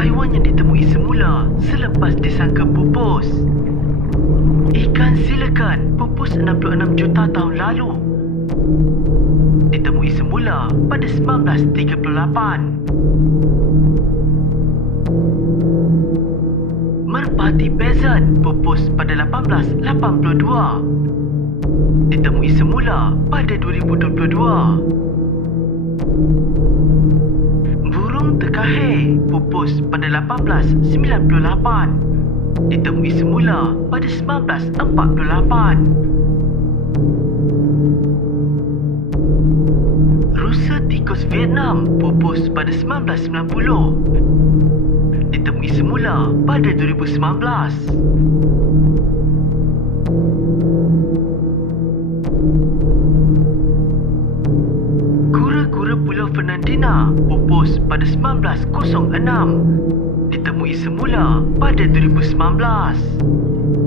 haiwan yang ditemui semula selepas disangka pupus. Ikan silakan pupus 66 juta tahun lalu. Ditemui semula pada 1938. Merpati peasant pupus pada 1882. Ditemui semula pada 2022. Terkahir pupus pada 1898 ditemui semula pada 1948. Rusa tikus Vietnam pupus pada 1990. Ditemui semula pada 2019. Pulau Fernandina pupus pada 1906 ditemui semula pada 2019.